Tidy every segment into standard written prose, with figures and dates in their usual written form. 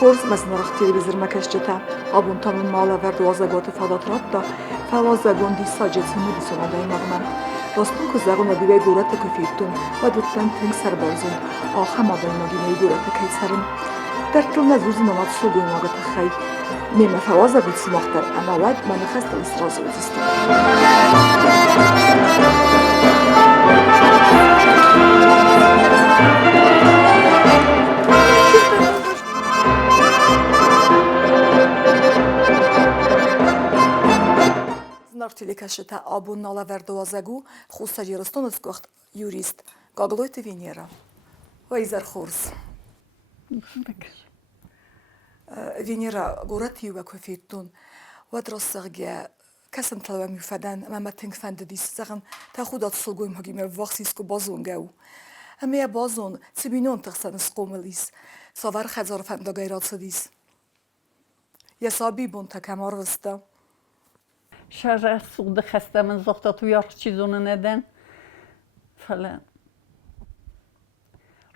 خورز مثلا رخ تلویزیون مکشته آبون تام مالا ورد وازگات فادات رابطه فوازگون دی ساجت سمودی سنادای مغمن راستون که زغون دیوی گورت کفیتون و دوتن تنگ سربازون آخه مادای مگینه گورت کیسرن در طول نزوز نماد سوگوی ماغت خی میم فوازگون سماختر اما ود من خست الاسراز وزستم Тиликашета абун нала вердуазагу хустаджи ростонецкохт юрист гаглойте Венера. Вайзар хорс. Венера горат юга кофейтун вадросагя касам талва мифадан мама тинг фанддис заган та худат сулгуим хагиме вахсиску базун гау. Амея базун цибинон тахсан сқомелис савар хазар фандагайрат садис. Я саби бун таkamar vasta. شهر سود خسته من زخته تو یار چیزونه ندن فعلا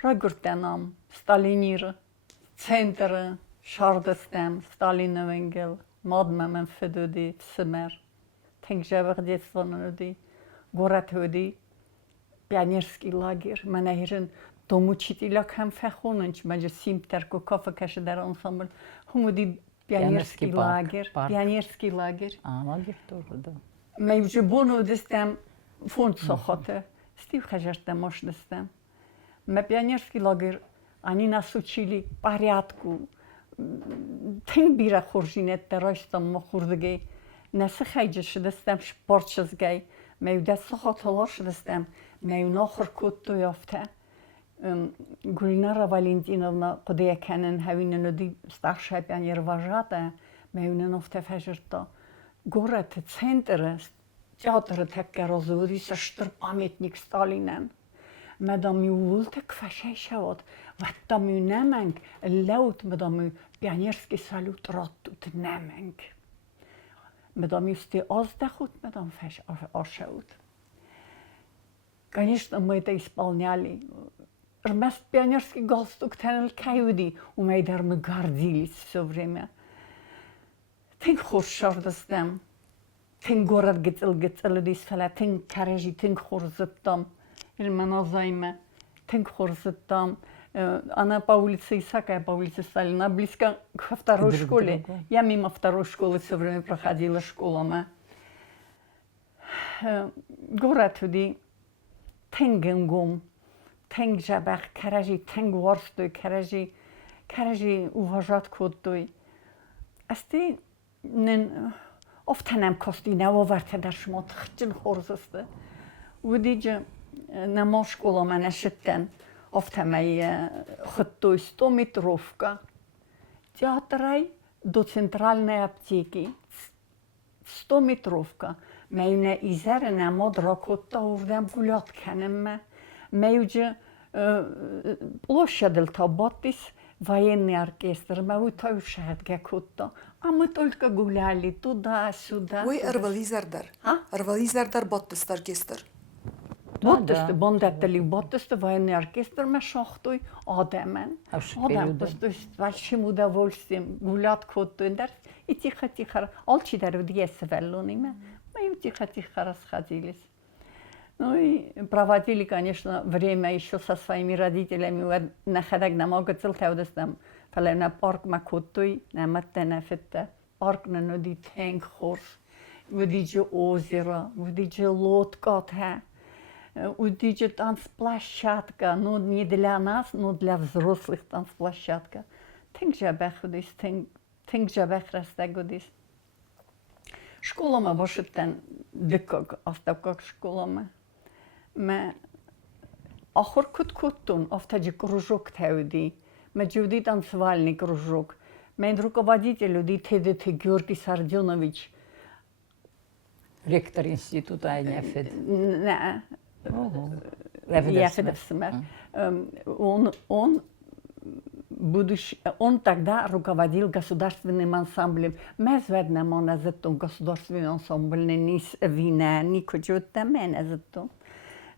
را گرتنام ستالینیر سنتر شاردستم ستالین ونگل مادم من فدودی سمر تنگ جواب دیستانه گورت هودی پیانیرسکی لاگر من هیچن دومو چیتیلا کم فخوننچ مجه سیم ترکو کافه کشه در انسامبل همودی Pionierski lager. Pionierski lager. Lager doğru. Mevcut bunu destem fond sochote. Steve хажарте маш destem. Мы pionierski lager они нас учили порядку. Тен бира хуржинет дараштам махурдгей. Нас хайджеш destem спортчызгей. Мевдет сохоталаш destem. Мев нахр кутто яфте. Гульнара Валентиновна кудея кенен хавинен ди старшая пионер-вожатая, меюненов тефежерта. Город центр театра такая разурisa штр памятник Сталинен. Медам юлте кфашешавот, ваттам юнеменг, леут медам пионерский салют раттут неменг. Медам юсти аздахут, медам феш ашаут. Конечно, мы это исполняли. Рмест пионерский галстук тенел каюди, умей дар мы гордились все время. Тен хуршар дастем, тен город гетел дис фала, тен карежи, тен хурзаттам, ирмана займе, тен хурзаттам. Она по улице Исака, по улице Сталина, близко к второй школе. Я мимо второй школы все время проходила школами. Город туди, тенгенгум. Тенг жабах каражи, тенг ворстой, каражи уважат кодтой. Асти нен офтанам кости навоварте дар шумо тхчин хорзасте. Удиже нама школа мене шиттен офтамай хыттой 100 метровка. Театрай до центральной аптеки 100 метровка. Мейне изере нама дракотта урдем гулят кенemme. Меюджи площадь Табатис, военный оркестр, мы вот тоже шахт гекутто, а мы только гуляли туда-сюда. Ой, Арвализардар. Арвализардар Баттис оркестр. Баттис, бондеттели Баттис, военный оркестр, мы шахтой Адамен. Адам, то есть с большим удовольствием гулят кутто, и тихо-тихо, алчидар в Дьесвеллониме, мы им тихо-тихо расходились. Ну и проводили, конечно, время еще со своими родителями. На ходак на много целтеудестам. Фале на парк Макутуй, на Маттенафетте, парк на ноди Тенгхорс, удиже озеро, удиже лодка, удиже танцплощадка. Ну не для нас, но для взрослых танцплощадка. Тенгжабехдис, тенгжабех растегудис. Школама башиттен дикок, оставкак школама. ما آخر کتون افتادی کروجوک تودی مجودی تانسوالنی کروجوک من руководителю دی تدت گیورگی ساردیونوویچ Ректор института Айнефед. نه Яфедов Смер. Он тогда руководил государственным ансамблем. Мы зведнем он за то государственный ансамбль не вина, никакого там не за то.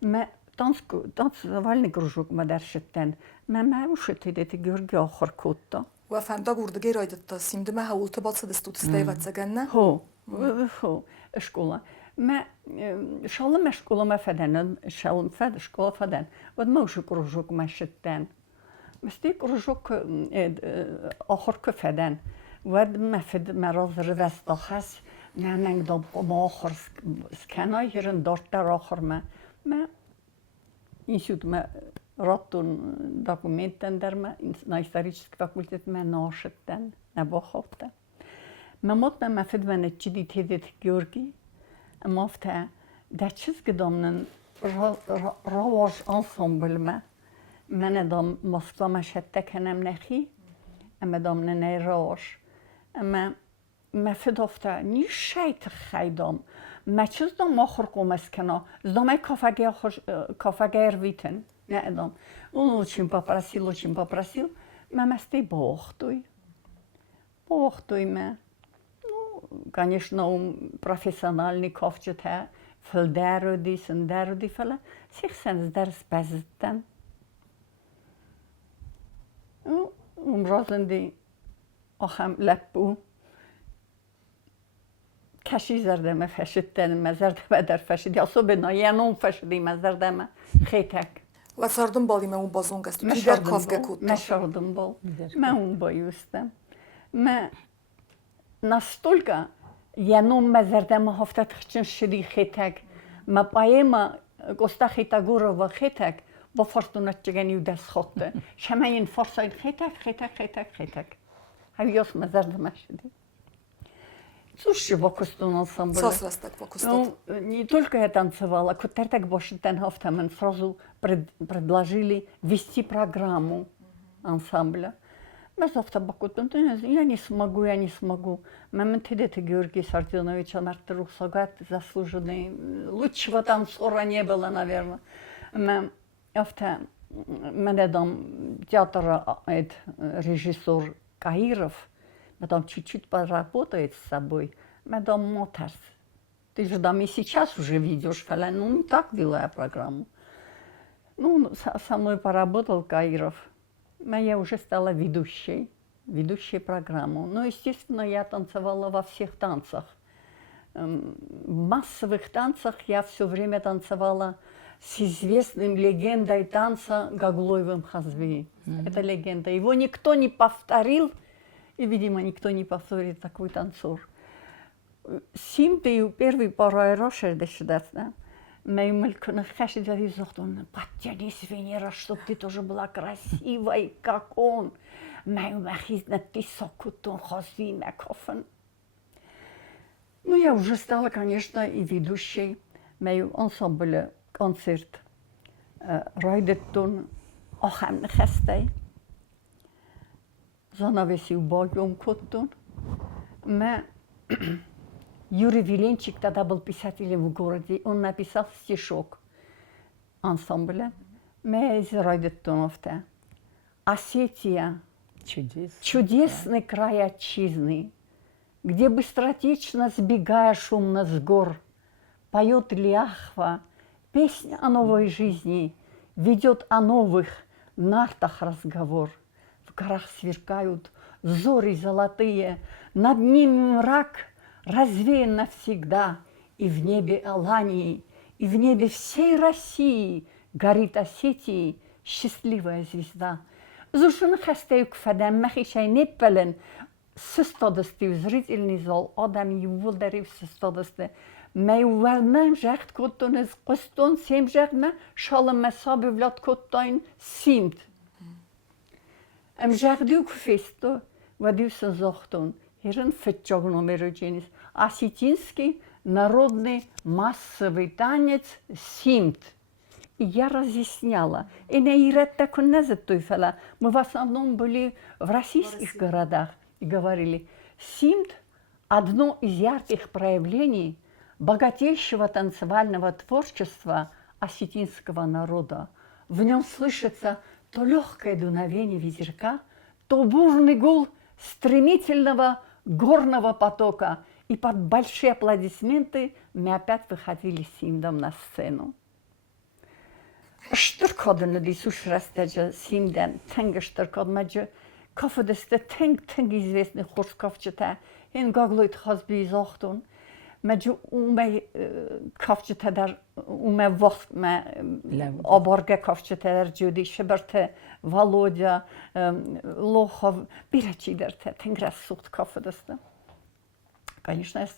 Мы танцевальный кружок мы дальше тен. Мы ушли эти Георгий Охоркутто. وفهمت گورده رایدت سیمده من هولت باز دستوت استیفت زگنه هو شکولا ما شالم شکولا ما فدان شالم فد شکولا فدان ود موش کروجوک مشتن مستی کروجوک آخر کفدان ود مفد مراز روست آخس نه نگ دام ما آخر سکنای هرن دارت در آخر ما این شد ما راتون داکومنتن در ما na historische fakultet ما ناشدن نباخوفتن ما مطمئن مفد و نتیجه تیدت گیورگی اما افته در چیز گدامن رواج انسامبل من دام مسکلا مشهده کنم نخی اما دام نه رواج اما مفد افته نیشیت خیدام ما چیز دام آخر قومس کنا زدام کافگر ویتن نه ادام اون очень попросил ما مستی باختوی ما конечно, профессиональный ковчег, филдероди, сендероди, фала, всех сенсдерс безден. Розенди, ахам лепу, کشی زردم فشتن مزردم در فشدی особенно я نون فشدی مزردم خیتک و سردم بالی من اون بازون گست کی در کافگه کود مشاردم بال من اون بایوستم من настолько я нум мазардам хафтат хчин шри хетак ма паема госта хитагурова хетак با فورتونات چگنیو دست خودته شما این فرصای خیتک هیوس مزردم شدی Слушай, вокустун ансамбль. Сосвесток вокустун. Ну, не только я танцевала, так больше мы сразу предложили вести программу ансамбля. Мы завтра бокутун, я не смогу. Момент идет Георгий Сардинович Анартрух Сагат, заслуженный, лучшего танцора не было, наверное. Мы дом театра режиссер Каиров. Потом чуть-чуть поработает с собой. Мадам Моторс. Ты же там и сейчас уже видишь, ну не так вела я программу. Ну, со мной поработал Каиров. Я уже стала ведущей программу. Но, естественно, я танцевала во всех танцах. В массовых танцах я все время танцевала с известным легендой танца Гаглоевым Хазви. Это легенда. Его никто не повторил. И, видимо, никто не повторит такой танцор. Симпею первый порой рошердешдатна. Мой мелькнул хаши за ризохтон. Подтянись, Венера, чтоб ты тоже была красивой, как он. Мой махиз на тисокутон хази макофен. Ну, я уже стала, конечно, и ведущей. Мой ансамбль концерт Райдеттон Ахам Хестей. Занавесил богом коттон. Юрий Виленчик тогда был писателем в городе. Он написал стишок ансамбля. Мы из Райдеттоновта. Осетия. Чудесный край отчизны, где быстротечно сбегая шумно с гор, поет ляхва, песня о новой жизни, ведет о новых нартах разговор. В горах сверкают зори золотые, над ними мрак развеян навсегда, и в небе Алании, и в небе всей России горит Осетии счастливая звезда. Зушун хастеюк фадам махишай непелен сыстодысты в зрительный зал, адам его дарив сыстодысты. Мэй увернам жахт коттон из костон сем жахтна, шалам масабы влад коттон симт. Жахдюк фесто, вадюса зохтон, херен фетчог номер один. Осетинский народный массовый танец симт. И я разъясняла. И на Иретта Куннезеттуйфела. Мы в основном были в российских городах и говорили, симт – одно из ярких проявлений богатейшего танцевального творчества осетинского народа. В нем слышится то легкое дуновение ветерка, то бурный гул стремительного горного потока. И под большие аплодисменты мы опять выходили с Симдом на сцену. Штыркадını di suş rastacı Simden, tenge штыркад macı Кафедесте тэнг известный хорс кафчета. Ин гаглойт хазби захтун. Мәджу умей кафчетадар умей васт ме абарга кафчетадар джуди шеберте Володя Лохов бирачидерте тенграс сухт кафедесте. Конечно, я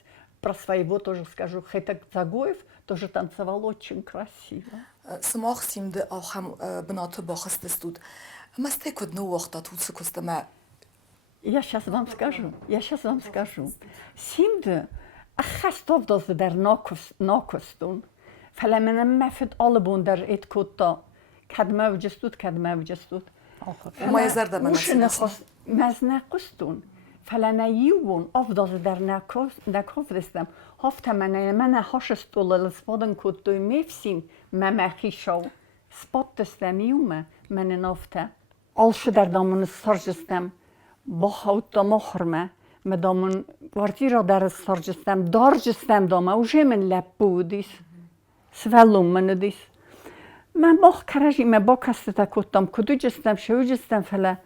про своего тоже скажу. Хетак Загоев тоже танцевал очень красиво. Самах симде ахам бнато бахастестуд. Мастекод ну вахта тут сукустама. Я сейчас вам скажу. Симде أخستوف داز در ناکستون فلمن مفت آلبون در ایت کتا کدمه وجستود وما يزرد من مزنقستون فلنيون أفضل در نکاف دستم هفته من هاشستول لسپادن کتوی میفسیم ممخی شو سپاد دستم یومه من نافته آلش در دامن سرجستم با خود مخرمه مدامن کارتیرا در سرجستم دارجستم دامه اوجه من لب بودیس سوالوم من دیس من باخ کرجی من با کسته کتام کدو جستم شو جستم فله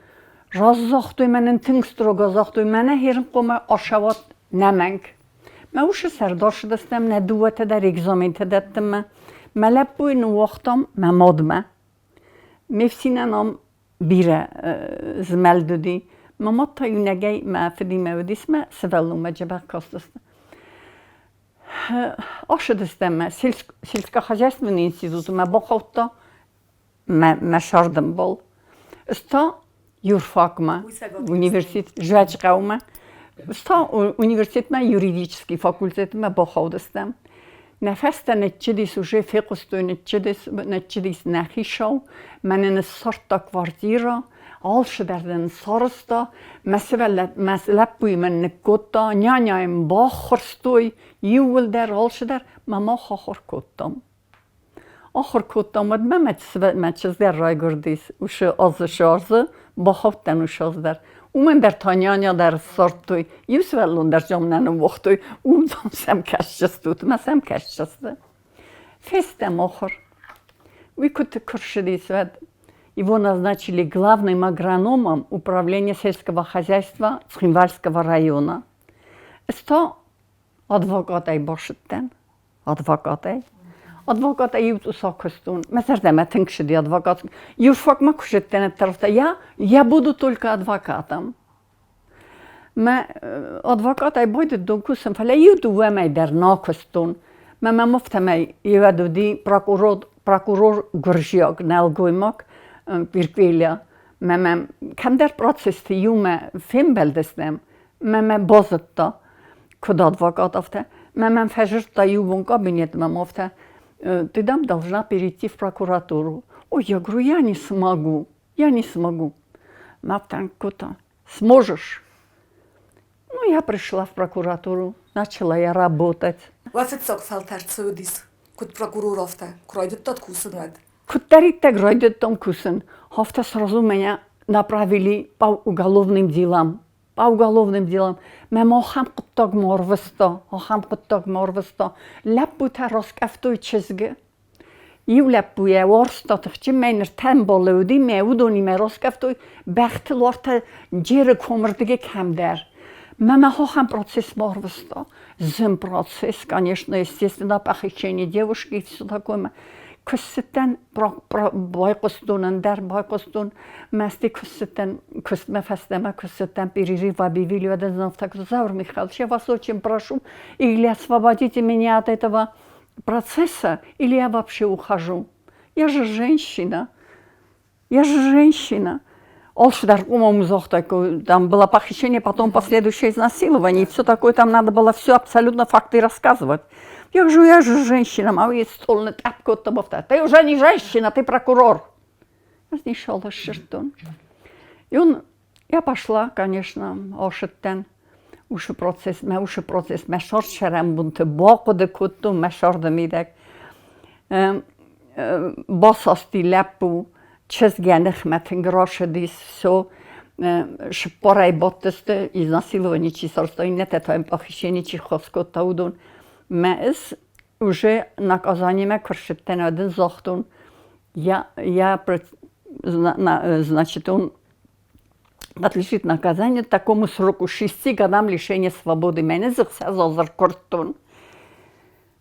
راز زاختوی من انتنگسترو گازاختوی من هیرم قومه آشوات نمنگ من اوش سردار شدستم ندوته در اگزامین تدتم من لب بوی نو وقتم من مادمه مفسینن هم بیره زمل دودی ماما تا یونگی ما فدی مودیس ما سوالوم جبه کاستستم آشدستم ما سیلسکا خجستمون اینستیتوتو ما با خودتا ما شاردم بول استا юрфакма университет жач қаума ста университет ма юридический факультет ма бахудастам نفست نتشديس وجي فيقستو نتشديس نخيشو من الصرطة كوارتيرا عالش دردن صارستا مسلبوي من نكوتا نيانيا مباخرستوي يول در عالش در ما خاخر كوتام آخر کتام ود من چیز در رای گردیس وش از شارزه با خفتن وش از در من در تانیانیا در سرتوی یوس ولون در جامنن وقتوی دام سم کشستود ما سم کشسته фестем آخر وی کت کرشدیس ود его назначили главным агрономом управления сельского хозяйства Цхинвальского района. Это адвокатай башыттен, адвокатай. Advokat Eyüp Усакостун. Mesela тынкшыди адвокат. Юрфакма кушеттен тарafta. Я буду только адвокатом. Адвокат ай будет докусом. Фаля юду вемей дер накостун. Ма мофтамей юадуди прокурор Гуржиак нелгоймак Birkvilja. Kan der процесс юме фембелдестем. Бозытта. Куда адвокат афте. Фежерта юбун кабинет мофта. Ты там должна перейти в прокуратуру. Ой, я говорю, я не смогу. Маптан кота, сможешь? Ну, я пришла в прокуратуру, начала я работать. Васицок фалтарцудис, кут прокуроровта, кройдет тот кусен. Кутарите кройдет том кусен. Хофта сразу меня направили по уголовным делам. Мен охам куттаг морвесто. Лапута роскафтой чизге. Юлапуя орстатов чимейнер темболуди меудони ме роскафтой бахтил орта джере комрдиге камдер. Мен охам процесс морвесто. Зим процесс, конечно, естественно, похищение девушки и все такое. Küsseten boykostun der boykostun mesti küsseten перерыва объявили один знак так Заур Михайлович, я вас очень прошу, или освободите меня от этого процесса, или я вообще ухожу. Я же женщина. Олшдар там было похищение, потом последующее изнасилование, и все такое, там надо было все абсолютно факты рассказывать. Я говорю, я же женщина, а вы стольный тапкот-то бовта. Ты уже не женщина, ты прокурор. Разнешала шертон. И я пошла, конечно, ошеттен. Уши процесс, шорчерем бунты, бокоды кутту, шордам идек. Босости лепу, чезгенных метен грошедис, все. Шпорай боттесте, изнасилование чисорство, и нет этого похищение чиховского удун. Mēs уже наказанием кршиттен один захтун. Значит, он Отличит наказание такому сроку 6 годам лишения свободы. Мене зазор кортун.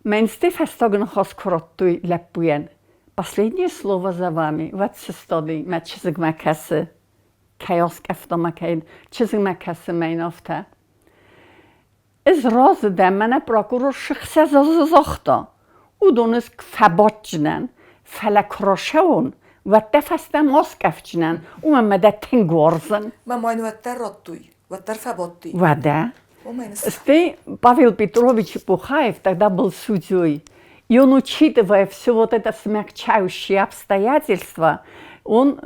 Менсты фестогн хоскороттуй лепуен. Последнее слово за вами. Вот сестоды, мя чизык макасы. Кайоск автомакейн. Чизык макасы мейнофта. Из розы демене прокурор шихсе зазохта. Удоныз кфаботчнен. Фелакрошеун. وقتی فستم ماسکف چنن اومده تنگورزن. مامان وقتی راتوی وقتی فباتی. وده. Павел Петрович Пухаев тогда был судьей. И он, учитывая все вот это смягчающие обстоятельства, он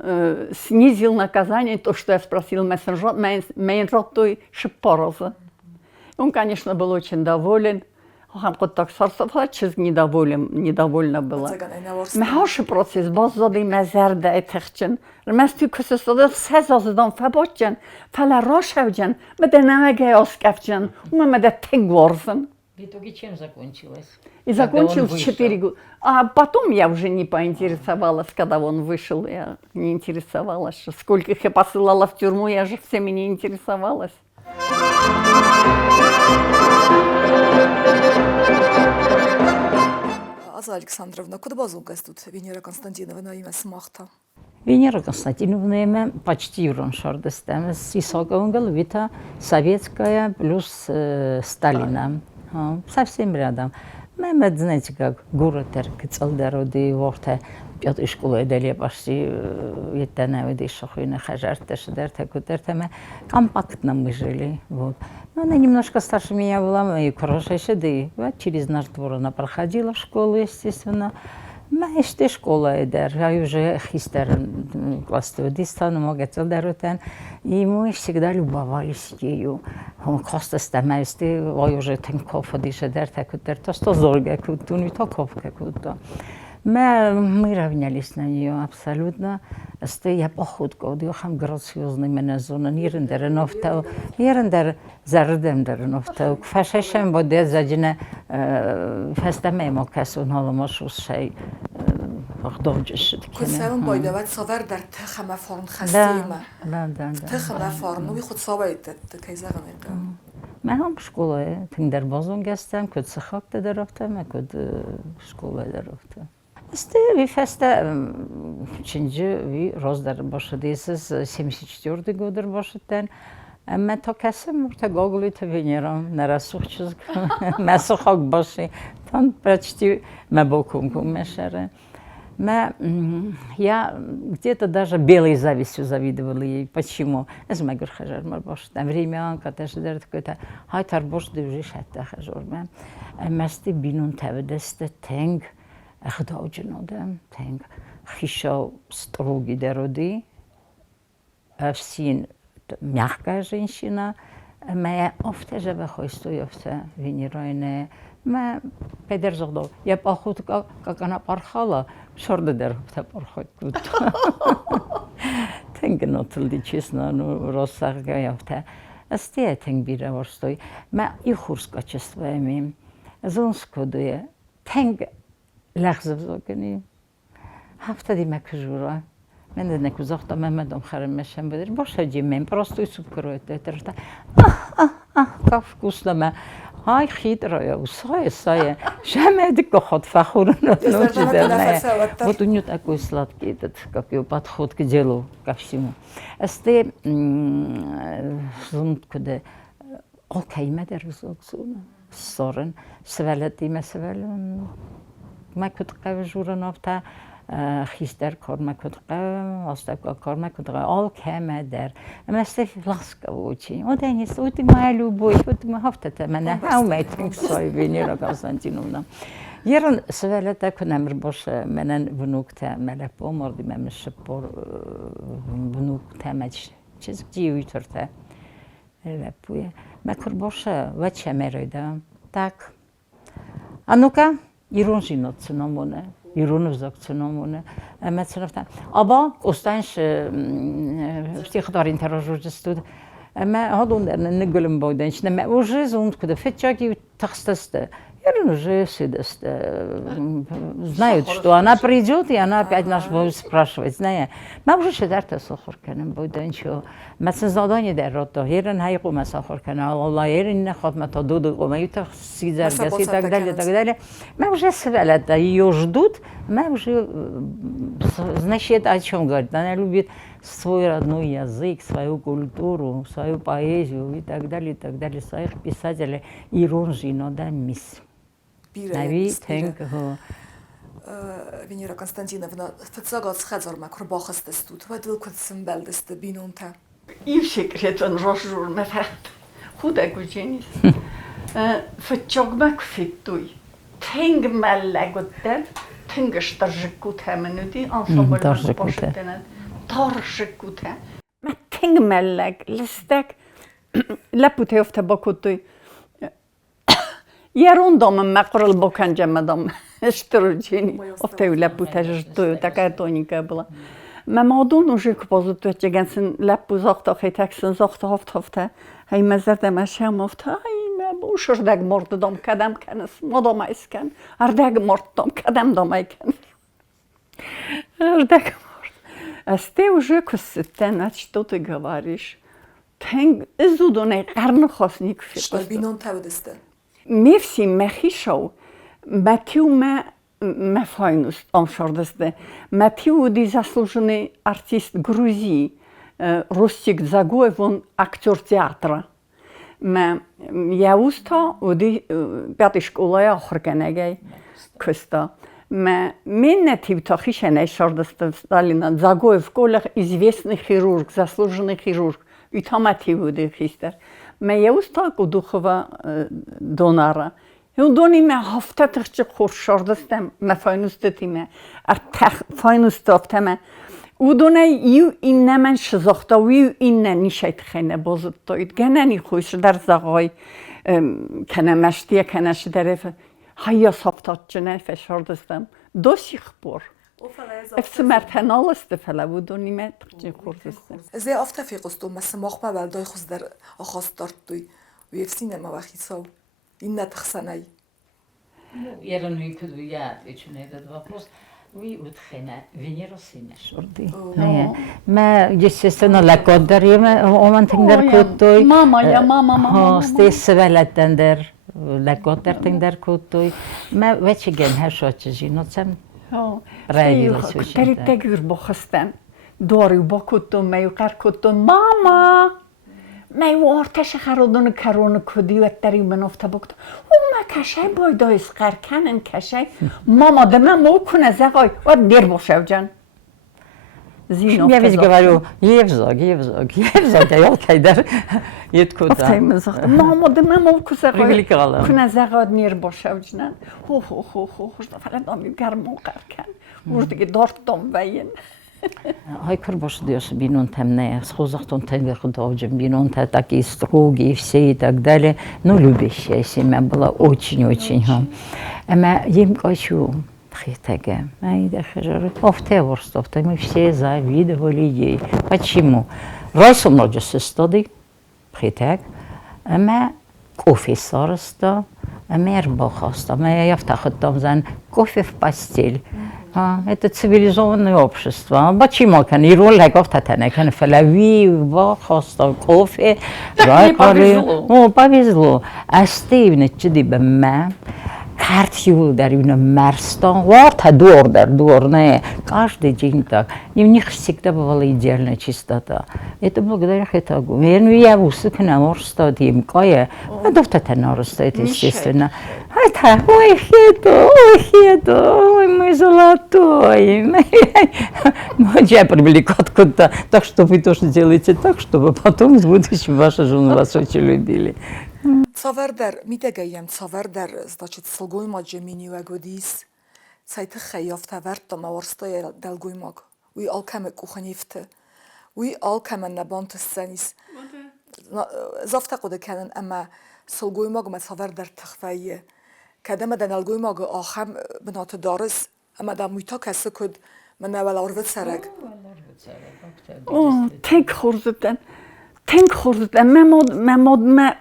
снизил наказание, то, что я спросил, мейнротуй шипороза. Он, конечно, был очень доволен. هم قد تکسر چیز недовольна была. مهاش процесс باز دادی مزرد اتخچن. رمز توی کسیس داده سزازدان فباچن. فلا рашевчен. مده نمگه آسکفچن. مده тенгворзен. В итоге чем закончилось? И закончил в 4 года. А потом я уже не поинтересовалась, когда он вышел. Я не интересовалась. Сколько их я посылала в тюрьму, я же всеми не интересовалась. Аза Александровна, куда базугас тут Венера Константиновна имя смахта? Венера Константиновна имя почти уроншардестем. Сисогаунгал вита советская плюс Сталина. Совсем рядом. Мы, знаете, как город Кицалдероди, Ворте, пятый школа Эделия почти етанавиди шахуина хажартеш дертекутертеме. Компактно мы жили. Вот. Но она немножко старше меня была, и хорошая, да и через наш двор она проходила в школу, естественно. Мы шли школа Эдер, я уже хистер класс Дистан, Могецелдерутен, и мы всегда любовались ею. Он костас мести, ой уже тенков одише дертекутер, то что зорге кутун, и то ковке куто. Мы равнялись на нее абсолютно. Я походка, я хам грациозный меня зона, нирендер нофтал, нирендер зардемдер нофтал. Кфашешем боде задине фестамемо касун холомошус шей вхдовджеш. كسرون بايدوات صور در تخمه فرن خستیمه. Да. تخمه فرن و خود صوایت کیزه غنیده. من هم شکوله تندر بازون گستم کد سخاکت درفتم کد شکوله درفتم. Vi feste üçüncü vi rozlar başladıyız 74 годар başladıdan. Ama tokasım orta gogluytu Венером на рассухчизг. Масухак баши. Там почти мабокум кумешере. Я где-то даже белой завистью завидовала ей. Почему? Я знаю, что хажар марбош. Там время, когда же дает какой-то, хай тарбош дюжи шатта хажар. Масти бинун тавдесте тенг. Хдауджнодам, тенг. Хишо строгий дороди. Всин мягкая женщина. Моя офте живе хойстую офте Венеройне. Педер зогдол. Я поход как она порхала, шорда дерхта порхот тут. Тенг нотли честно, ну росарга офте. Асте тенг бира ворстой. Ма и хурска чествами. Зонскодуе. Тенг لحظه بزرگی هفته مکجورا من نکوزاخت من دم خرم مشم بدر باشه جیم پراستوی سوپ کرویت ترتا کاف کوسلم های خید رایا و سایه شمه دیگه خود فخورن نوچه درنه вот у нее такой сладкий этот как его подход к делу ко всему este зунткуде окейме дерзоксуна сорен свелети месвелен مکودقه جورنافته خیستر کار مکودقه آستکا کار مکودقه آل کمه در مثل لاسکا وچی و دنیست و تی مالو بوی و تی هفته تمنه هاومیتینگ سای وینیرا کانستانتینونا یرن سوالت کنم باشه منن ونوکته ملک بامردی من شپور ونوکته مچ چیز جیوی ترته لپوی مکر باشه و چه میریده так а ну-ка Իրանջինոց ցնոմոնը, Իրանուզակ ցնոմոնը, մեծնովտան։ Աբա ոստանշ ստիխտարին թերաժուրջստուդ, մա հադոնդերն նգլում բոյդենչ, նմա ուժը զունդ կուդը, ֆեչակի թխստստը, Երն ուժը սիդստը, знают, что она придет, и она опять нас будет спрашивать, знає. من уже چطور سخور کنم بودن چو مثلا زادانی در راه تا هرن هایی قوم سخور کنم الله هرن نخواد ما تا دو قومی تا سیزر گسی так далее так далее من уже свалят ее ждут мы уже значит о чем говорит она любит свой родной язык свою культуру свою поэзию и так далее своих писателей ирон жино да мисс Navi tänker hur Венера Константиновна, спецага схазар макро бахастес тут, вадил код симбелдесте бинунта. Ívségréten rozsul, mert hát hudeg ugyanis. Föttyog megfittúj. Teng melleg ott el, tenges tarzsikut hemenüdi, anszabban basítened. Tarzsikut he. Mert teng melleg lesztek, leput hofta bakutúj. Я рундом макрол боканджамадам, штруджини. Офтаю ляпута ждую, такая тоненькая была. Мамадун уже купозу тегенсен ляпу захта хитексен захта хафта. Хай мазердем ашам хафта. Хай мабушер даг мордом кадам канас модом айскен. Ардаг мордом кадам дом айкен. Ардаг морд. А ты уже куситен, а что ты говоришь? Тенг изудоне гарнохосник. Что бинун тавдесте? Мевси мехишау, Матью ме файност амшардесте. Матью ди заслуженный артист Грузии, Ростик Загоев, он актер театра. Я уста уди пятой школы охркенегей куста. Менне типтахишеней шардесте Сталина Загоев колах известный хирург, заслуженный хирург. И там уди хистер. Я уста духова донара. Eu doni me haftatırcı kurşardıstem me faynustetime. Faynustoftem. U donay yu innemen şizakta yu inne nişayt khane bozuttoyt. Geneni خوش در زغای کنه مشتیه کنه شدرف هیا سابتاتچنه فشاردستم دوشی خبر. افتمرتنال استفلا بودونی me ترجی کردستم. زی افتفیقستم مثل مخمه بلدای خوز در آخاستارتوی ویفسینه ما وخیصاو. این نتخسنای. Ерунду кудуят, вечный этот вопрос. Вы вот хена Венера сына шорды. Мы естественно лекодар оман тиндер куттой. Мама. Стес свелеттендер лекодар тиндер куттой. Мы вечеген хашочи, но сам правилось очень. Теритегюр бохастен. Дори бокутто мею каркутто мама. Mij wordt خرودن کرون کدی و تری منافت بکت. ما کشای بایدای سخر کنن کشای ماما دم ما کنه زغای و دیر باشه جان. Я ведь говорю, Евзог, я кайдар едкуда. Мама дم ما کنه زغای کنه زغای دیر باشه جان. هو что فلان دامی گرم و کن. ورد که دارت دام وین. Хайкар больше даешь бинон там не, схозах тон тенгер ходовджем бинон та такие строгие все и так далее, но любящая семья была очень. Ама им хочу хитеге, айда хажары, офте мы все завидовали ей. Почему? Раз умножи сестоды, хитег, ама кофе сарста, ама эрбахаста, ама я втахат там зан кофе в постель. Это цивилизованное общество. Почему? Kan i roll lägga ofta tänna kan fälla vi var kosta kaffe. Повезло. А Стивен чуди бэмэ. Картью дарю Марстон. Вот дурная. Каждый день так. И у них всегда бывала идеальная чистота. Это благодаря этому. Я высокая растет им кое. А дофта tänna растет естественно. Это, ой, хето, ой, мой золотой. Ну, я привлеку откуда-то. Так что вы тоже делаете так, чтобы потом в будущем ваши жены вас очень любили. Цавердер, митегеем цавердер, значит, слгойма джеминиуего дис. Цайты хаяфта верта маорстая делгоймаг. Уи алкаме куханифте. Уи алкаме набант сценис. Завта قد كانن أما سلگویماگ متصور در تخفیه کدام دن الگویماگ آخم بنات دارس اما در میتا کسی کد من اول آروت سرگ. تک خورزتن Тэнк хурдтан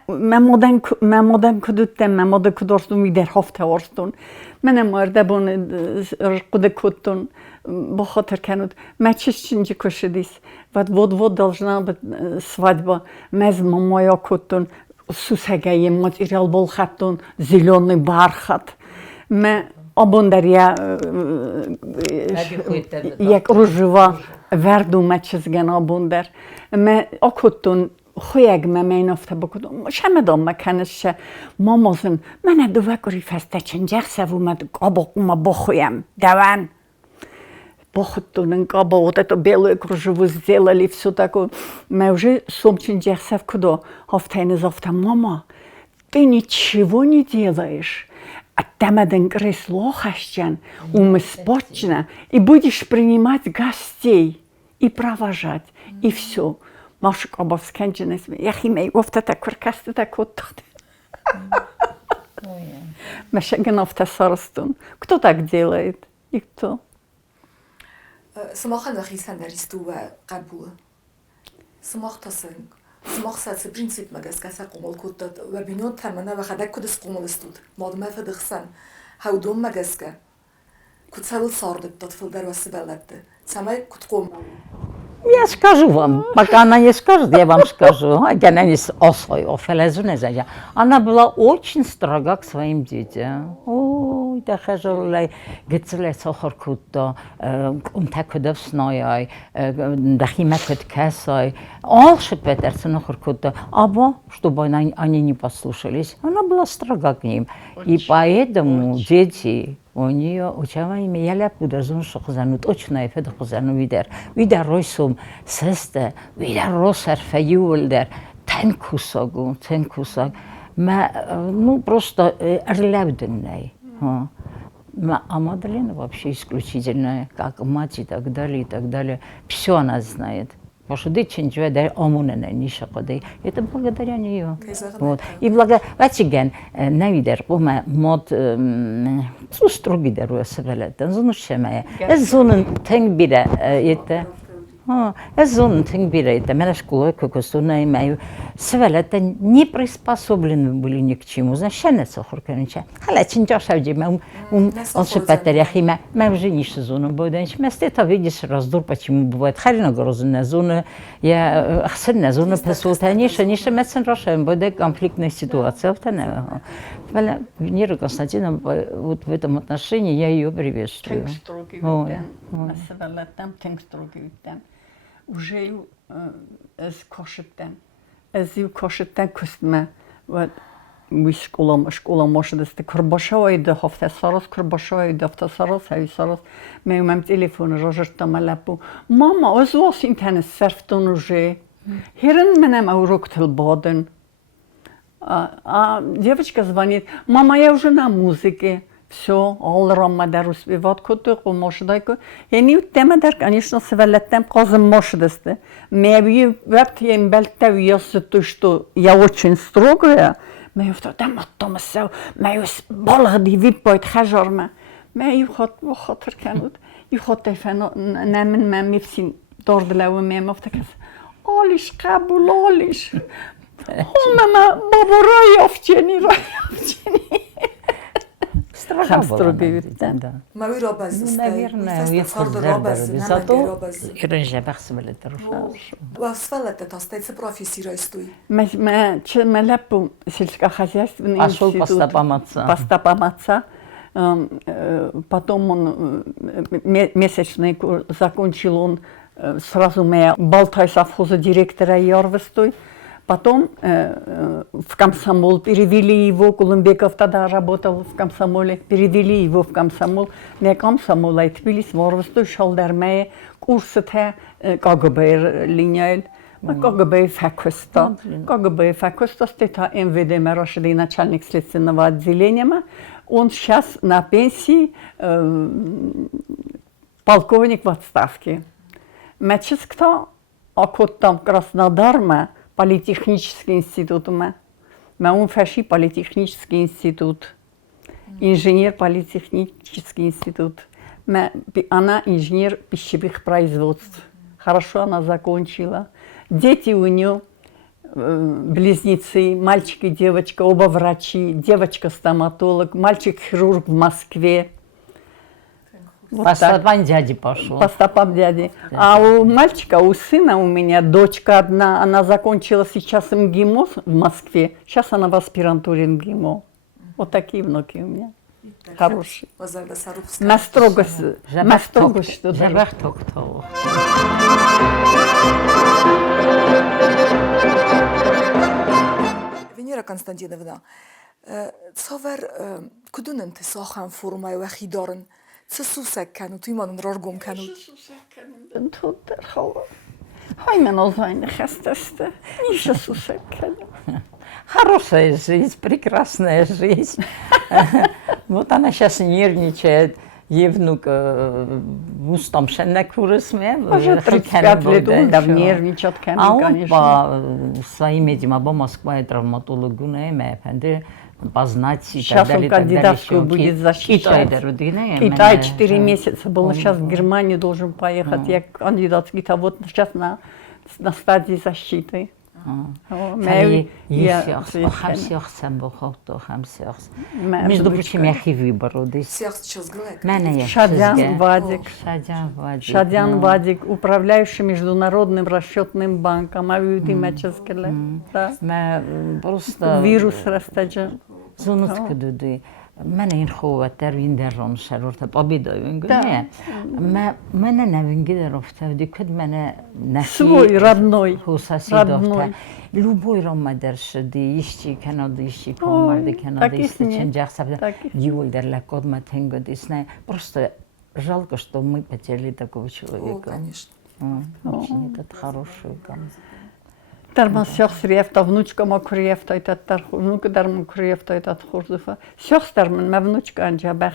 мемоден кудуттен мемоде кудорстун видер хофте орстун менем ордабун куде куттун бохотер канут мачишчинжи кушидис вот должна быть свадьба мез моя куттун сусагай материал бол хаттун зеленый бархат ме обондария як ружева верду мачизген обондер ме окуттун خویگ من افته بکدم شما دام مکنش مامازم من دو وکری فسته چنجق سومد قابق ما بخویم دوان بخوتون قابق вот это белую кружеву сделали все такое мы уже сом ченджах сев куда хафтайны завтра мама ты ничего не делаешь а темаден кресло хащан спочно и будешь принимать гостей и провожать и все Машик обовскендженес, я химей офта так куркасты так вот тут. Мешеген офта сарстун. Кто так делает? И кто? Самахан вахисан даристува قبول. سماخ تاسن. سماخ ساس принцип магаскаса قومل كوتات وبينون تمنا وخدك كدس قومل استود. مادم فدخسن. هودوم магаска. كتسال صارد تطفل در وسبلت. سماي كت قوم. Я скажу вам, пока она не скажет, я вам скажу. Она не осой, Она была очень строга к своим детям. Ой, да хажулай, гецле сохаркуто, такудов снояй, да химекет кесай, алши петерцы нахаркуто. Або, чтобы они не послушались, она была строга к ним. И поэтому дети у нее учавами я ляпуда зун шохзану точно эфед хозану видер ройсум сесте видер росер феюлдер тенкусагу ну просто эрлявденный а Мадлена вообще исключительная как мать и так далее все она знает Пошуды чинчуэдер омунене ниша кодей. Это благодаря нее. Вот. И вачиген навидер ума мод сустрогидер уэсвелетен зунушемая. Эзунен тенгбире это. Эзунен тенгбире это. Мене школа кокосуна имею. Свелетен не приспособлены были ни к чему. Значит, сохурканича. Хала чинчашавди он шепатеряхима. Мы уже не сезону будем. Вместо этого видишь раздор, почему бывает харина грозная зона. Я хсенная зона посултаниша, ниша медсен рошаем, будет конфликтная ситуация. Венера Константиновна, вот в этом отношении я ее приветствую. Уже с кошетем. Эзив кошетем кустме. Вот. Школа може да сте Курбашова и да хофте сарос, Курбашова и да хофте сарос, хай сарос. Ме имам телефон, рожерта малапу. Мама, аз вас интернет серфтон уже. Херен менем урок телбаден. А девочка звонит, мама, я уже на музыке. Все, алрама дар успевать кутук, може дайку. Я не тема дар, конечно, свелетем казем може да сте. Ме вебт я им бельтев, я то, что я очень строгая. ما يفتادم مطمئن سو ما يس بالغ دیوی باید خجار ما خاطر کنود خاطر فنا نمن ما میفسین دارد لو ما مفتکس آلیش قبول آلیش ما بابا رای افچنی ما وی رابز наверное я зато иранжа бахсвелет واسفلت تاستيц профессии растуй ما лапу сельскохозяйственный институт Пастапамаца потом он месячный курс закончил он сразу меня Балтай совхоза директора Ярвестой. Потом в комсомол перевели его, Кулымбеков тогда работал в комсомоле, перевели его в комсомол. Не комсомол, а Тбилис, Морвестой, Шалдермее, курсы КГБ линял. КГБ факуста. КГБ факуста, это МВД Мерошиды, начальник следственного отделения. Он сейчас на пенсии, полковник в отставке. Мечис кто? А кот там Краснодарма. Политехнический институт у меня. Он фаши политехнический институт. Инженер политехнический институт. Она инженер пищевых производств. Хорошо она закончила. Дети у нее близнецы, мальчик и девочка, оба врачи, девочка стоматолог, мальчик хирург в Москве. Вот По так. стопам дяди пошел. По стопам дяди. А у мальчика, у сына у меня дочка одна, она закончила сейчас МГИМО в Москве, сейчас она в аспирантуре МГИМО. Вот такие внуки у меня. Хорошие. Настрого что Жабах токтов. Венера Константиновна, цовер кудунен ты сахан формай вахи дорн, цесусек кану, ты манн роргум кану. Хай мен озвайны хастасты, ниша сусек кану. Хорошая жизнь, прекрасная жизнь. Вот она сейчас нервничает. Евнук устом шеннек урысме. Уже 35 лет он да нервничает, А он конечно. по своим этим, по Москве травматологу не познать и Сейчас так он далее. так далее. кандидатскую будет защищать. Китай 4 месяца был, сейчас в Германию должен поехать. Я кандидатский, а вот сейчас на стадии защиты. Между прочим, я выбор. Сердце чё сглэк. Шадян Вадик. Шадян Вадик, управляющий Международным расчетным банком. А вы видите, да? Просто Вирус растаджа. Зунутка дуды. Мене инховатер виндерон шарорта победою. Не. Мене на вингидеровта дикет мене на Свой, родной. Родной. Любой ромадершди ищи канады ищи помарды канады истечен жахсабда. Юлдерла кодма тенгодисне. Просто жалко, что мы потеряли такого человека. Конечно. Очень этот хороший там. Дарман сёхс рефта, внучка ма курефта этот тарху, внука дарман курефта этот хурзуфа. Сёхс дарман, моя внучка Анджабах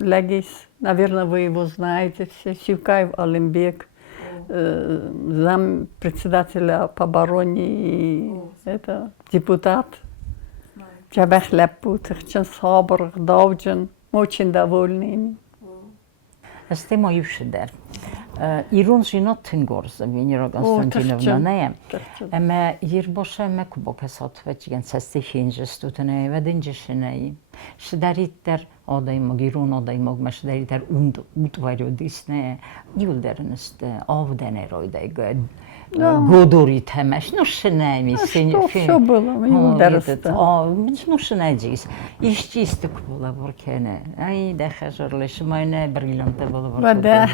Легис, наверное, вы его знаете все, Сюкаев Алимбек, зам председателя по обороне и это, депутат. Джабах Лепут, Чен Сабр, Давджан, очень довольны ими. Este mă iubședer. Irun și not tângorz, Veniera Constantinovna, ne? Eme irboșe me kubokesat vecigen cesti hinges tutene vedingeshinei. Și dariter odai mog Irun odai mog me și dariter utvario disne juldernes avdeneroidai găd. Годори темеш, ну шинеми, Все было, юлдерста. Ну шинеджис. Ищистик была воркене. Ай, да хажерлеш, майне бриллианты было воркене.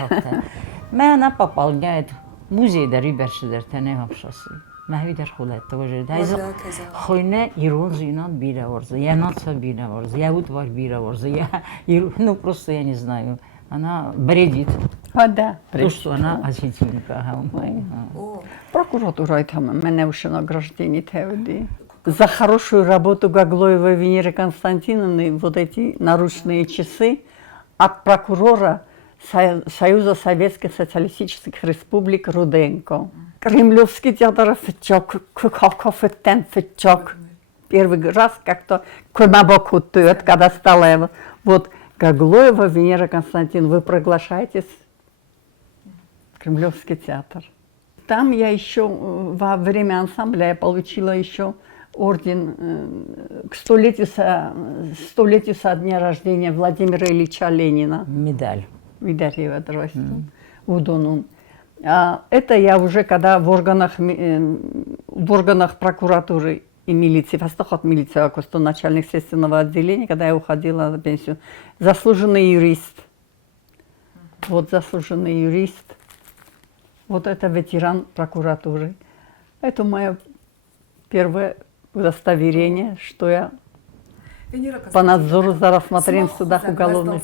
Она пополняет музей да рибершидер тене хапшасы. Мәхвидер хулет тоже. Да хойне Ирон зинат бира орза, я наца бира орза, я утвар бира орза, я ну просто я не знаю. Она бредит. Да. То, что она осетинка. Прокуратура это меня уже награждение теуди. За хорошую работу Гаглоевой Венеры Константиновны вот эти наручные часы от прокурора Союза Советских Социалистических Республик Руденко. Кремлевский театр Фетчок, Кукавков Фетчок. Первый раз как-то Кумабоку тует, когда стала вот Гаглоева Венера Константиновна, вы приглашаетесь в Кремлевский театр. Там я еще во время ансамбля я получила еще орден к столетию со дня рождения Владимира Ильича Ленина. Медаль. Видарьева дросту. Удонун. Это я уже когда в органах прокуратуры и милиции, Востохот милиция, просто начальник следственного отделения, когда я уходила на пенсию, заслуженный юрист. Вот заслуженный юрист. Вот это ветеран прокуратуры. Это мое первое удостоверение, что я по надзору за рассмотрением в судах уголовных.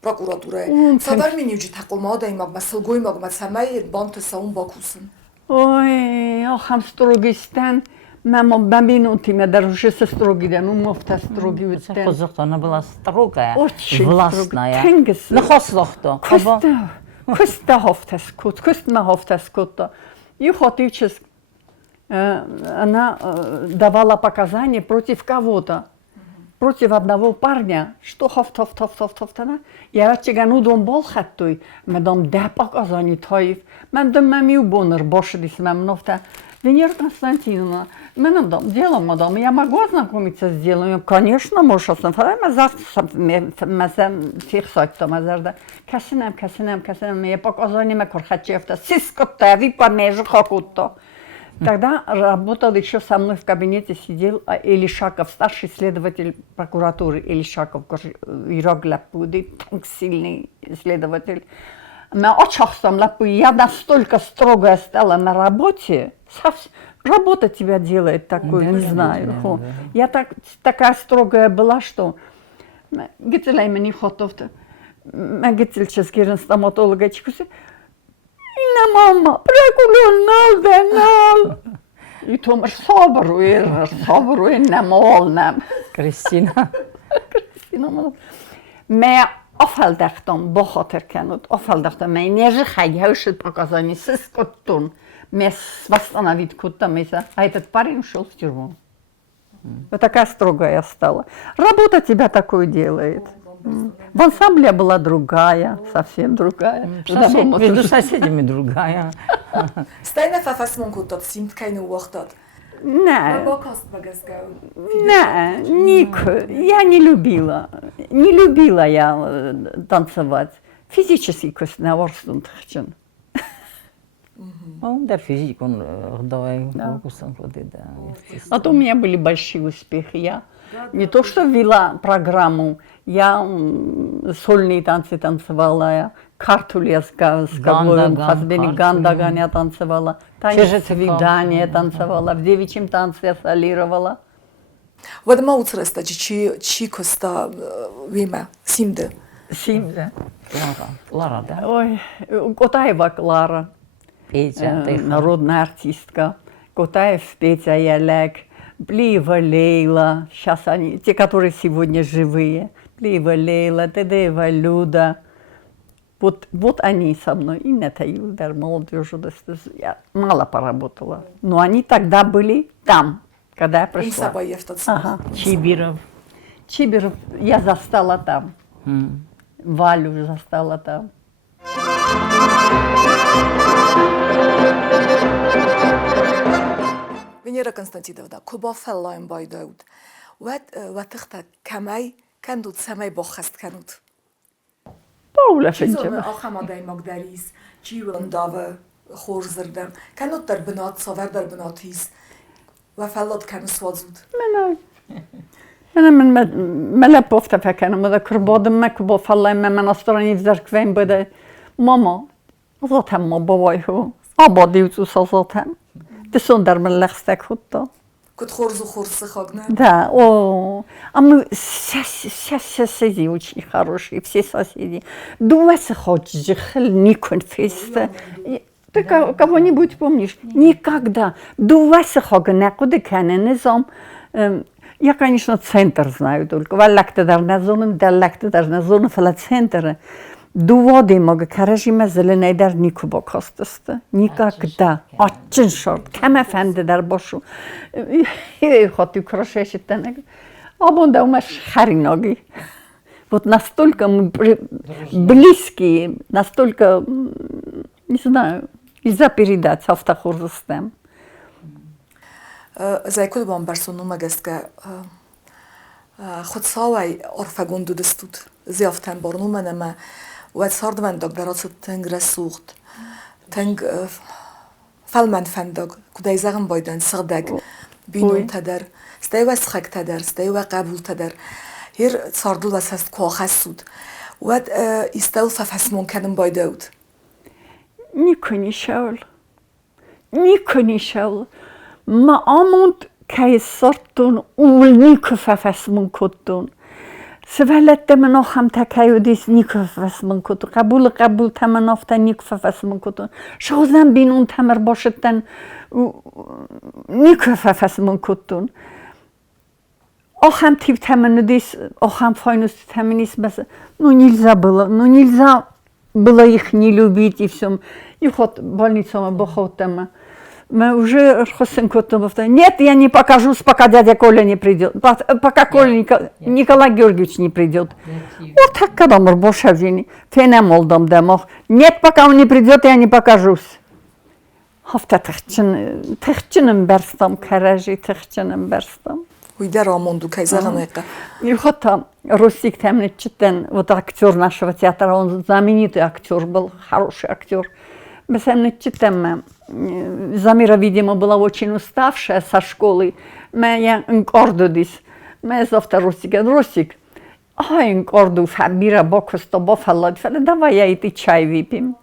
Прокуратура. Садар минюджи такомада имагма сылгой магма самай банты саун бакусын. Ой, ахам строгистен. Мама баминути меня даже строгиден, умовта строгиден. Она была строгая, Очень властная. Тенгис. Ну, хослохто. Кустаховтескута. И хотически она давала показания против кого-то. против одного парня, что хофтана. Я чиган удом бол хаттой, медом депак азани таиф. Мен дом мамиу бонер бошедис мемнофта. Венера Константиновна, меном дом, делом мадам, я могу ознакомиться с делом? Конечно, можешь ознакомиться. Mesela фиксать мазарда. Касинам, я показания мекорхачевта. Сискотта, випа межу хакутто. Тогда работал еще со мной в кабинете, сидел Элишаков, старший следователь прокуратуры Элишаков, Ирок Лапуди, сильный следователь. Я настолько строгая стала на работе, работа тебя делает такую, не знаю. Я такая строгая была, что гитилей мне хотовто, гитильчес гирен стоматолога чекуси. İne mama, bırak ulan İ tomar sabır ne malnem. Kristina. Me afaldachtam, bohater kenut, afaldachtam. Me nieży хай показаний сыскоттун. Me восстановить кутамиса. А этот парень ушел в тюрьму. Вот такая строгая я стала. Работа тебя такое делает. В ансамбле была другая, совсем другая. Между соседями другая. Стайна фафасмон кутат, симт кайну уахтат. Не, Бокаст багасгау. я не любила. Не любила я танцевать. Физически косноворством тхчен. Он да физик, он давай фокусом ходит, да. А то у меня были большие успехи. Я не то что вела программу, я сольные танцы танцевала, я картуле с Габлоем, Хазбени Гандаган я танцевала, танец свидания танцевала, в девичьем танце я солировала. Вот мауцреста, чи коста виме, симде. Симде. Лара, да? Ой, Котаева Клара, народная артистка, Котаев Петя Ялек, Плиева Лейла, сейчас они, те, которые сегодня живые, Плиева Лейла, Тедеева Люда, вот они со мной, и Нета Юлдер, молодежь, я мало поработала, но они тогда были там, когда я пришла. Ага. Чибиров я застала там, Валю застала там. Венера Константиновна, Куба феллаем байдаут. وقت کمی کندود سمای بخست کنود. Paula چیزون finchema. آخمادای مقدریس چیون داو خور زردم کندود در بنات ساور در بناتیس و فلات کنو سوازود. أنا من لبوفت فكنا ماذا كرباد ما كبا فلا ما من أستراني ذرك فين بده ماما ذاتهم ما بابای هو آبادی و سازاتهم دستون در من لخستك خودتا. کد خورز و خورز خاگنه. Да, о, а мы сейчас соседи очень хорошие, все соседи. Дуэсы хочешь, никон феста. Ты кого-нибудь помнишь? Никогда. Дуэсы хагне, куда кенен изом. Я, конечно, центр знаю только. Валакта дар на зону фала центра. Дуводи мога каражиме зеленый дар никуда костаста. Никогда. Очень шорт. Кем фенде дар бошу. Хоть украшаешь тенег. Обонда умеш хариноги. Вот настолько мы близкие, настолько, не знаю, нельзя передать автохурзостем. زایکود برسونو مگست که خود ساوی آرفگون دو دستود زیافتن بارنو منم و سارد من دکترات تنگ رسوخت تنگ فلمن فندق کدای زغم بایدن سردگ بینون تدر ستی و سخک تدر ستی و قبول تدر هر ساردو و سست کاخس سود و استول ففسمون کنم بایدود نیکنی شول ما آموند که سرتون اول ففسمون کدون سوالت من آخم تکایودیس ففسمون کدون قبول تمن آفته ففسمون کدون شازم بینون تمر باشدن ففسمون کدون آخم تیب تمنودیس آخم файнус تمنیس بس нельзя было их не любить и всем и ход больницам бахотам Мы уже Хосенкотом, нет, я не покажусь, пока дядя Коля не придет, пока Николай Георгиевич не придет. Вот так, когда мы бошавжини, фенем олдом демох. Нет, пока он не придет, я не покажусь. Hafta тыхчыным берстам, каражи тыхчыным берстам. Уйдер Амонду Кайзаганека. И вот там Русик Темничтен, вот актер нашего театра, он знаменитый актер был, хороший актер. Без Темничтен, Замира, видимо, была очень уставшая со школы. Я гордодис. Мы завтра Русик, горду Фабира Бокусто Бофалад, давай я и ты чай выпьем.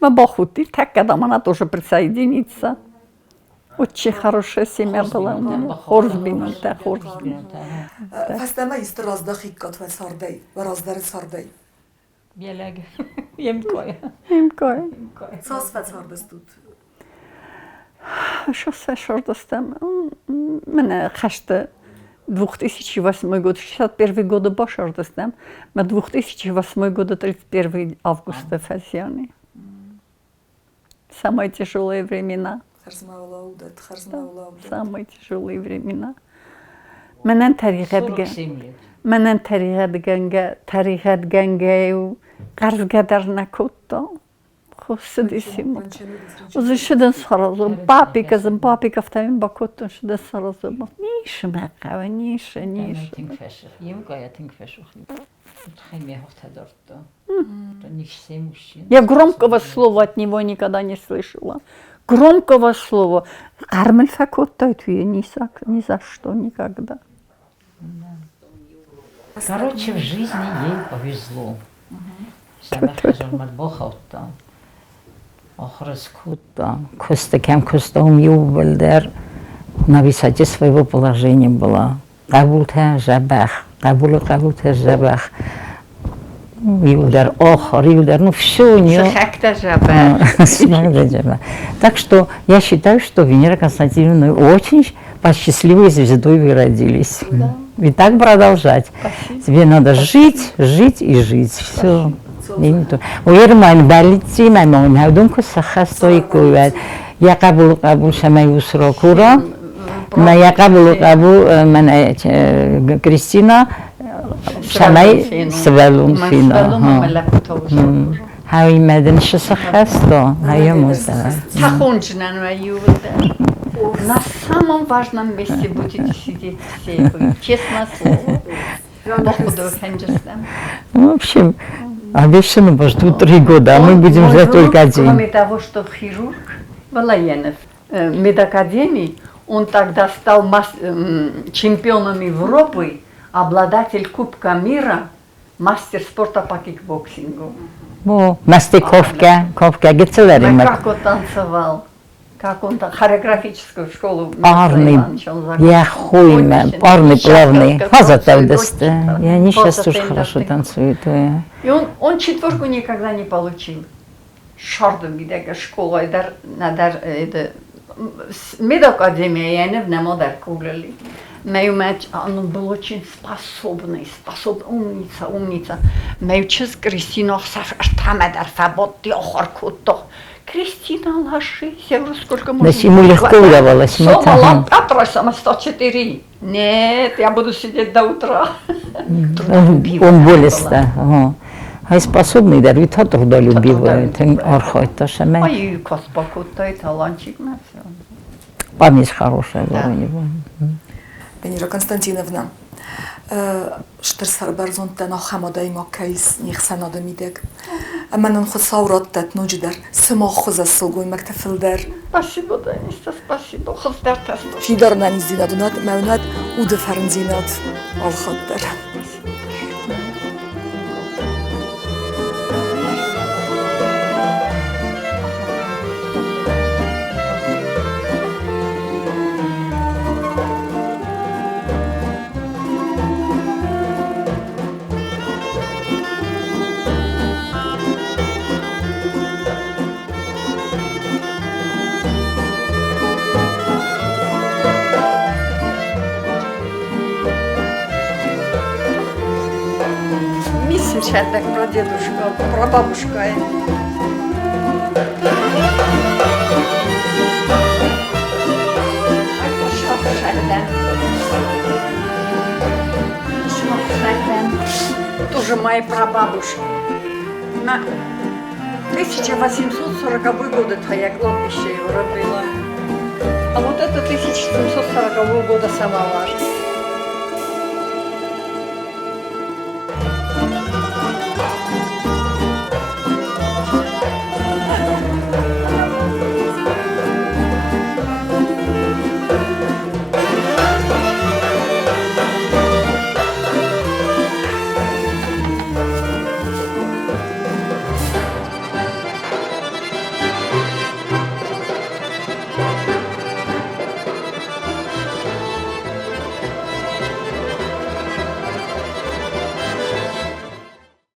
Мы бахуты, так когда она тоже присоединится. Очень хорошая семья была у меня. Хорзбин, да, Хорзбин. Фастема ist раздахиккат ve sardey, ve razdarı sardey. Bieleg, Jemkoja. Imkoj. Co swe sardestut? Что с шордостем? Мене хаште 2008 год, 61 год башордостем, мы 2008 года 31 августа фазианы. Самые тяжелые времена. Самые тяжелые времена. Менен тарихат генге гарзгадар накутто. Хосдисимо. Узышден саразо папикazım papikaftayn bakotton şde sаразо. Нише мекава, нише. Я громкого слова от него никогда не слышала. Громкого слова. Кармель факоттайт ни за что, никогда. Короче, в жизни ей повезло. Охраскута, Костакем Костом Юбельдер на высоте своего положения была. Кабулте Жабах, Кабулте Жабах. Юлдер, Юлдер, ну все у нее. Так что я считаю, что Венера Константиновна очень по счастливой звездой вы родились. Да. И так продолжать. Спасибо. Тебе надо жить и жить. Все. ويرمان بالتي ما مونهودون كسخستوي كويت يا قبول شما يسرا كورا ما يا قبول من كريستينا شما سبلون فينا هاي مدن شسخستو هاي موزا Сахончина на самом важном месте будете сидеть все, честное слово. В общем, обещано вас ждут 3 года, а мы будем ждать только 1. Кроме того, что хирург Балаенов, медакадемии, он тогда стал чемпионом Европы, обладатель Кубка мира, мастер спорта по кикбоксингу. Мастер Ковка Гецелерим. Как он танцевал. Как он там хореографическую школу парный, я хуйме, парный, плавный, я они сейчас тоже хорошо танцуют. И он 4 никогда не получил. Шарду бидега школа, медакадемия, я не модар куглили. Он был очень способный, умница. Меючес Кристина Сафтамедар Фаботти Охаркутто. Кристина, ложись, я говорю, сколько можно. Да, ему легко удавалось. Сома, Петра, сама 104. Нет, я буду сидеть до утра. Он болеста. Ай способный, да, ведь он трудолюбивый. Архойта шаме. Ай, коспокутай, талантик на все. Память хорошая была у него. Венера Константиновна, штырсар барзонтан ахамадай маккайс нихсанады мидег. Аманан хусаураттат нудждар, сама хуза сугуй мактафилдар. Спасибо, Даниста, спасибо. Хуздар тасто. Фидар нанизинадунат, маунат, удефарнзинат, алхаттар. Так про дедушку, про бабушку. тоже моей прабабушки. На 1840 год это я кладбище его родила. А вот это 1740 года самовар.